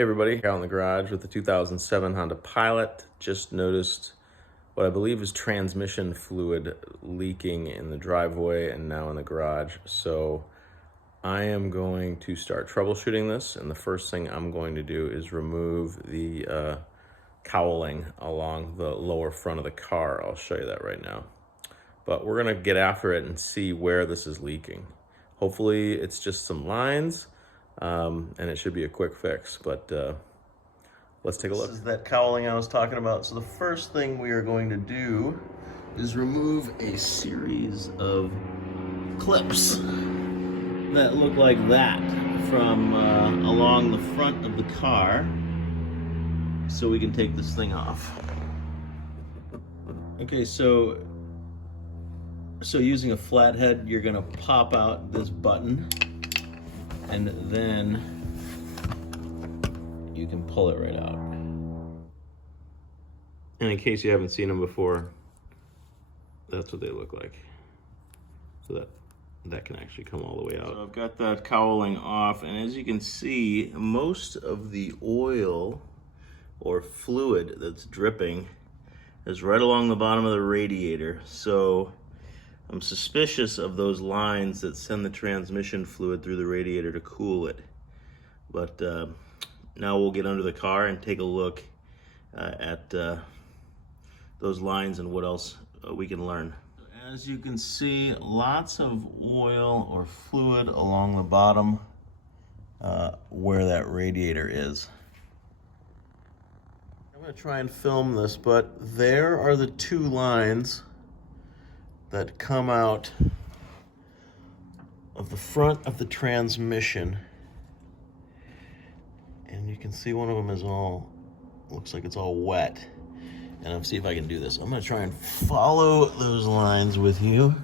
Hey everybody, out in the garage with the 2007 Honda Pilot. Just noticed what I believe is transmission fluid leaking in the driveway and now in the garage. So I am going to start troubleshooting this, and the first thing I'm going to do is remove the cowling along the lower front of the car. I'll show you that right now. But we're gonna get after it and see where this is leaking. Hopefully it's just some lines, and it should be a quick fix, but let's take a look. This is that cowling I was talking about. So the first thing we are going to do is remove a series of clips that look like that from along the front of the car, so we can take this thing off. Okay, so using a flathead, you're gonna pop out this button, and then you can pull it right out. And in case you haven't seen them before, that's what they look like. So that can actually come all the way out. So I've got that cowling off, and as you can see, most of the oil or fluid that's dripping is right along the bottom of the radiator. So I'm suspicious of those lines that send the transmission fluid through the radiator to cool it. But now we'll get under the car and take a look at those lines and what else we can learn. As you can see, lots of oil or fluid along the bottom where that radiator is. I'm going to try and film this, but there are the two lines that come out of the front of the transmission. And you can see one of them is looks like it's all wet. And I'll see if I can do this. I'm gonna try and follow those lines with you.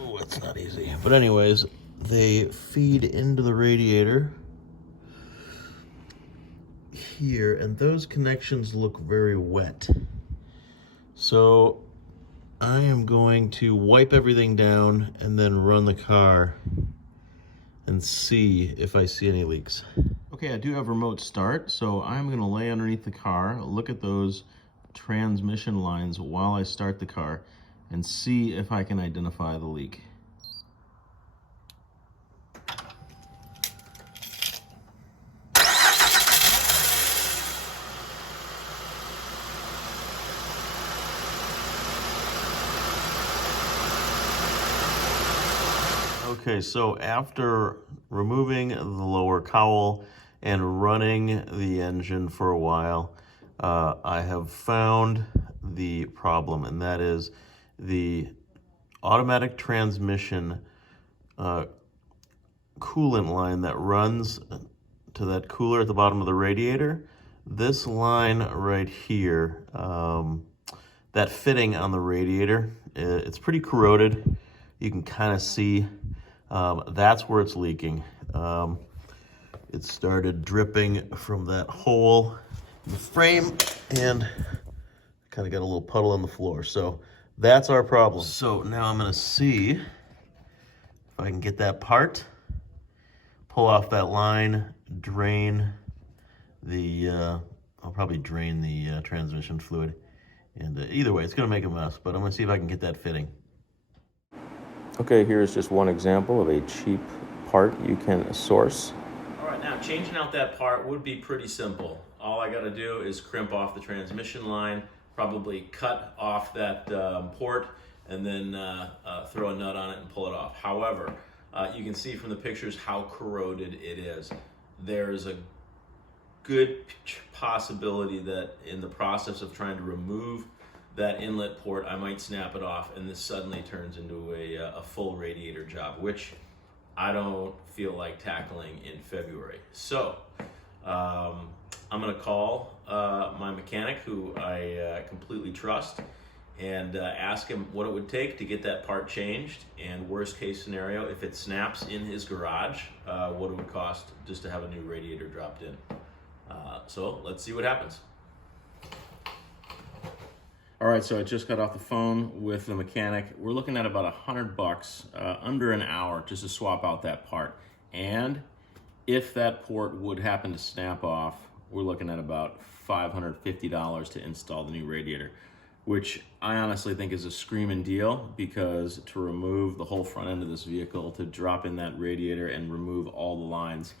Oh, it's not easy. But anyways, they feed into the radiator here, and those connections look very wet. So I am going to wipe everything down and then run the car and see if I see any leaks. Okay, I do have remote start, so I'm gonna lay underneath the car, look at those transmission lines while I start the car, and see if I can identify the leak. Okay, so after removing the lower cowl and running the engine for a while, I have found the problem, and that is the automatic transmission coolant line that runs to that cooler at the bottom of the radiator. This line right here, that fitting on the radiator, it's pretty corroded. You can kind of see that's where it's leaking. It started dripping from that hole in the frame, and kind of got a little puddle on the floor. So that's our problem. So now I'm gonna see if I can get that part, pull off that line, drain the, I'll probably drain the transmission fluid. And either way, it's gonna make a mess, but I'm gonna see if I can get that fitting. Okay, here's just one example of a cheap part you can source. All right, now changing out that part would be pretty simple. All I gotta do is crimp off the transmission line, probably cut off that port, and then throw a nut on it and pull it off. However, you can see from the pictures how corroded it is. There's a good possibility that in the process of trying to remove that inlet port, I might snap it off, and this suddenly turns into a full radiator job, which I don't feel like tackling in February. So I'm gonna call my mechanic, who I completely trust, and ask him what it would take to get that part changed, and worst case scenario, if it snaps in his garage, what it would cost just to have a new radiator dropped in. So let's see what happens. All right, so I just got off the phone with the mechanic. We're looking at about $100, under an hour, just to swap out that part. And If that port would happen to snap off, we're looking at about $550 to install the new radiator, which I honestly think is a screaming deal, because to remove the whole front end of this vehicle, to drop in that radiator and remove all the lines,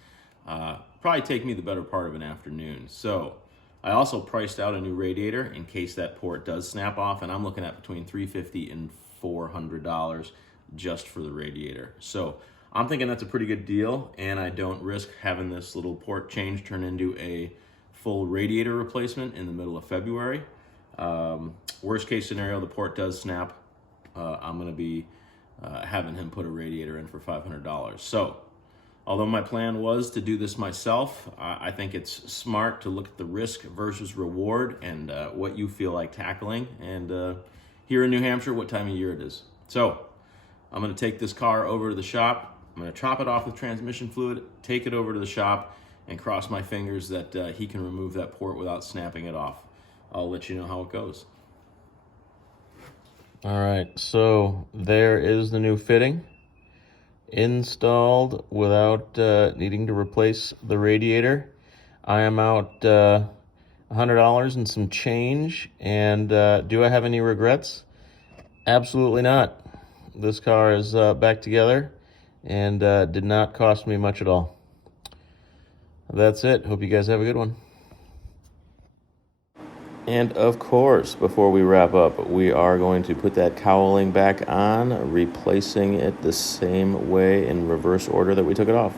probably take me the better part of an afternoon. So I also priced out a new radiator in case that port does snap off, and I'm looking at between $350 and $400 just for the radiator. So I'm thinking that's a pretty good deal, and I don't risk having this little port change turn into a full radiator replacement in the middle of February. Worst case scenario, the port does snap. I'm going to be having him put a radiator in for $500. So although my plan was to do this myself, I think it's smart to look at the risk versus reward and what you feel like tackling. And here in New Hampshire, what time of year it is. So I'm going to take this car over to the shop. I'm going to chop it off with transmission fluid, take it over to the shop, and cross my fingers that he can remove that port without snapping it off. I'll let you know how it goes. All right, so there is the new fitting installed without needing to replace the radiator. I am out $100 and some change, and do I have any regrets? Absolutely not. This car is back together and did not cost me much at all. That's it. Hope you guys have a good one. And of course, before we wrap up, we are going to put that cowling back on, replacing it the same way in reverse order that we took it off.